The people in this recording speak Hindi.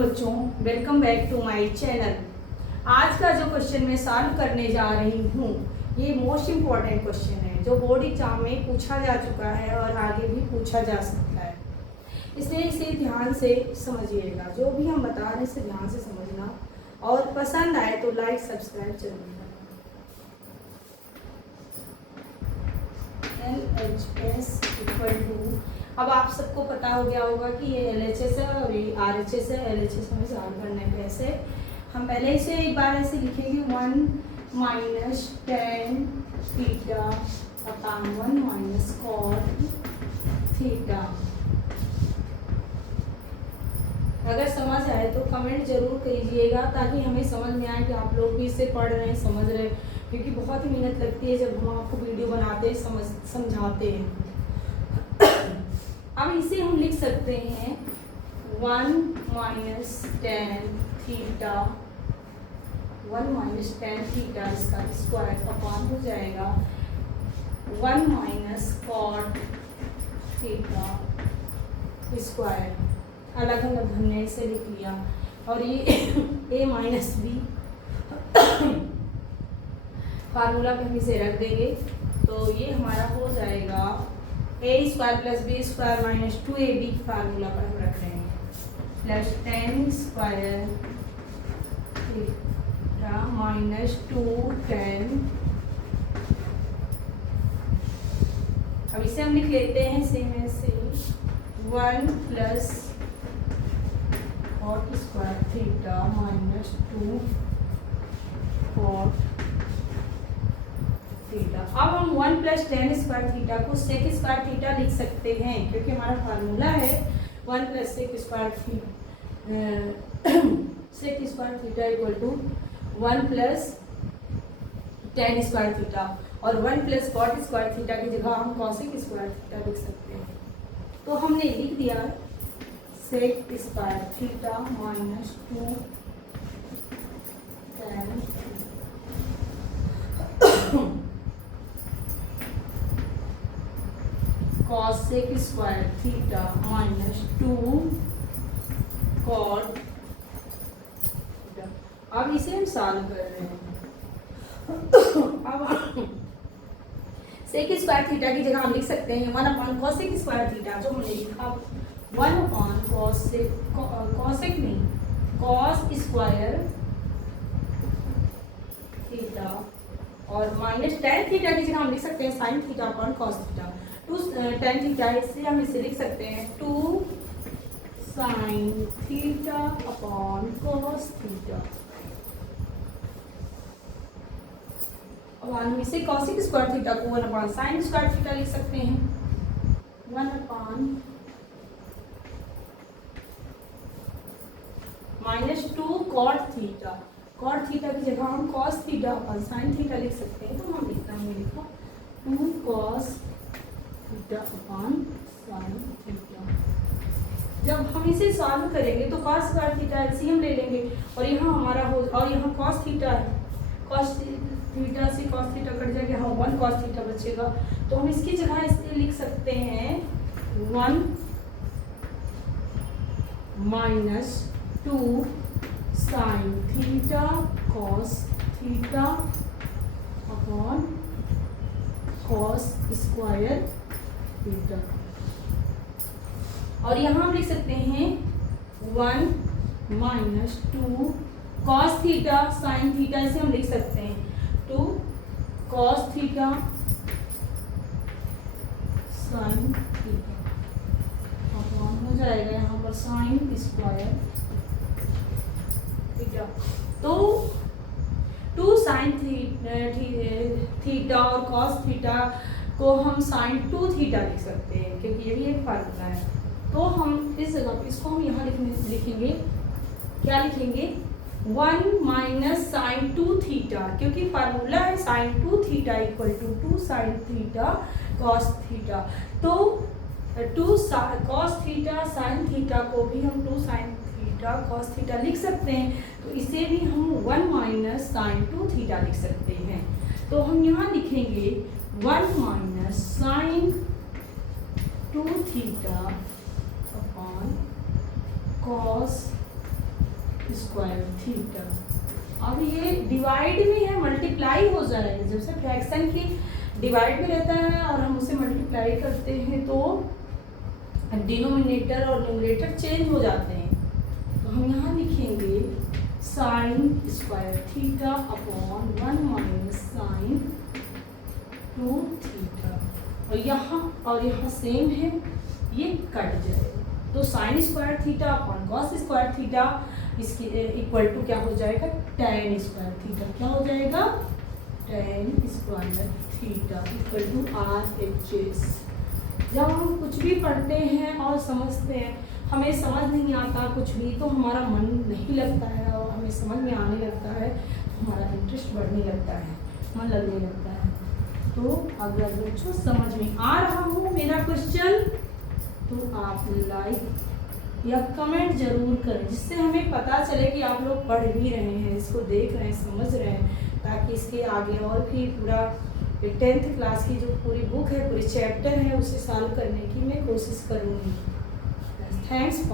बच्चों, welcome back to my channel. आज का जो क्वेश्चन मैं सॉल्व करने जा रही हूँ ये मोस्ट इम्पॉर्टेंट क्वेश्चन है जो बोर्ड एग्जाम में पूछा जा चुका है और आगे भी पूछा जा सकता है, इसलिए इसे ध्यान से समझिएगा। जो भी हम बता रहे हैं इसे ध्यान से समझना और पसंद आए तो लाइक सब्सक्राइब जरूर करना। LHS इक्वल टू, अब आप सबको पता हो गया होगा कि ये LHS है और ये RHS है। LHS हमें सॉल्व करना है कैसे, हम पहले इसे एक बार ऐसे लिखेंगे 1 minus tan theta upon 1 minus cot theta. अगर समझ आए तो कमेंट जरूर कीजिएगा ताकि हमें समझ में आए कि आप लोग भी इसे पढ़ रहे हैं, समझ रहे हैं, क्योंकि बहुत ही मेहनत लगती है जब हम आपको वीडियो बनाते हैं, समझाते हैं। अब इसे हम लिख सकते हैं 1 minus tan theta, 1 minus tan theta इसका स्क्वायर अपॉन हो जाएगा 1 माइनस कॉट थीटा स्क्वायर। अलग अलग हमने इसे लिख लिया और ये a माइनस बी फार्मूला पे हम इसे रख देंगे तो ये हमारा हो जाएगा a square plus B square minus 2ab formula पर हम रख रहे हैं प्लस 10 स्क्वायर थीटा माइनस 210। अब इसे हम लिख लेते हैं सेम ऐसे 1 plus cot square theta minus 2 cot theta. अब हम 1 प्लस टेन स्क्वायर थीटा को सेक स्क्वायर थीटा लिख सकते हैं क्योंकि हमारा फार्मूला है 1 plus sec square theta equal to 1 plus tan square theta और 1 प्लस कॉट स्क्वायर थीटा की जगह हम कॉसेक स्क्वायर थीटा लिख सकते हैं। तो हमने लिख दिया sec square theta minus 2 tan cosec square theta minus 2 cot theta. अब इसे हम सॉल्व कर रहे हैं। अब सेक स्क्वायर थीटा की जगह हम लिख सकते हैं 1 अपॉन कॉसेक स्क्वायर थीटा, जो हमने लिखा 1 अपॉन कॉसेक नहीं कॉस स्क्वायर थीटा और माइनस टेन थीटा की जगह हम लिख सकते हैं sine theta upon cos theta. 2 tan theta इससे हम इसे लिख सकते हैं 2 sine theta upon cos theta. अब हम इसे कॉसेक स्क्वायर थीटा को 1 अपॉन साइन स्क्वायर थीटा लिख सकते हैं 1 upon minus 2 cot theta. Cot theta की जगह हम cos theta upon sine theta लिख सकते हैं, तो हम लिखना है लिखा 2 cos theta upon sine theta. जब हम इसे सॉल्व करेंगे तो कॉस स्क्वायर थीटा एलसीएम ले लेंगे और यहाँ हमारा हो और यहाँ कॉस थीटा है, कॉस थीटा से कॉस थीटा कट जाएगा, यहाँ 1 कॉस थीटा बचेगा। तो हम इसकी जगह इसलिए लिख सकते हैं 1 minus 2 sine theta cos theta upon cos square theta. और यहाँ हम लिख सकते हैं 1 minus 2 cos theta sine theta, इसे हम लिख सकते हैं 2 cos theta sine theta upon हो जाएगा यहाँ पर साइन स्क्वायर थीटा। तो 2 साइन थीटा और कॉस थीटा को हम साइन 2 थीटा लिख सकते हैं क्योंकि ये भी एक फार्मूला है। तो हम इस जगह पर इसको हम यहाँ लिखेंगे क्या लिखेंगे 1 माइनस साइन 2 थीटा, क्योंकि फार्मूला है sine 2 theta equal to 2 sine theta cos theta. तो 2 कॉस थीटा साइन थीटा को भी हम 2 साइन थीटा कॉस थीटा लिख सकते हैं, तो इसे भी हम 1 माइनस साइन 2 थीटा लिख सकते हैं। तो हम यहाँ लिखेंगे 1 minus sine 2 theta upon cos square theta. अब ये डिवाइड में है, मल्टीप्लाई हो जाएगा। जब से फ्रैक्शन की डिवाइड में रहता है और हम उसे मल्टीप्लाई करते हैं तो डिनोमिनेटर और न्यूमरेटर चेंज हो जाते हैं। तो हम यहाँ लिखेंगे sine square theta upon 1 minus sine 2 theta, और यहाँ सेम है, ये कट जाएगा। तो sine square theta upon cos square theta इसकी इक्वल टू क्या हो जाएगा, tan स्क्वायर थीटा। क्या हो जाएगा, tan square theta equal to RHS। जब हम कुछ भी पढ़ते हैं और समझते हैं, हमें समझ नहीं आता कुछ भी, तो हमारा मन नहीं लगता है, और हमें समझ में आने लगता है तो हमारा इंटरेस्ट बढ़ने लगता है, मन लगने लगता है। तो अगर बच्चों समझ में आ रहा हो मेरा क्वेश्चन तो आप लाइक या कमेंट जरूर करें, जिससे हमें पता चले कि आप लोग पढ़ भी रहे हैं, इसको देख रहे हैं, समझ रहे हैं, ताकि इसके आगे और भी पूरा 10th क्लास की जो पूरी बुक है, पूरी चैप्टर है, उसे सॉल्व करने की मैं कोशिश करूँगी। थैंक्स।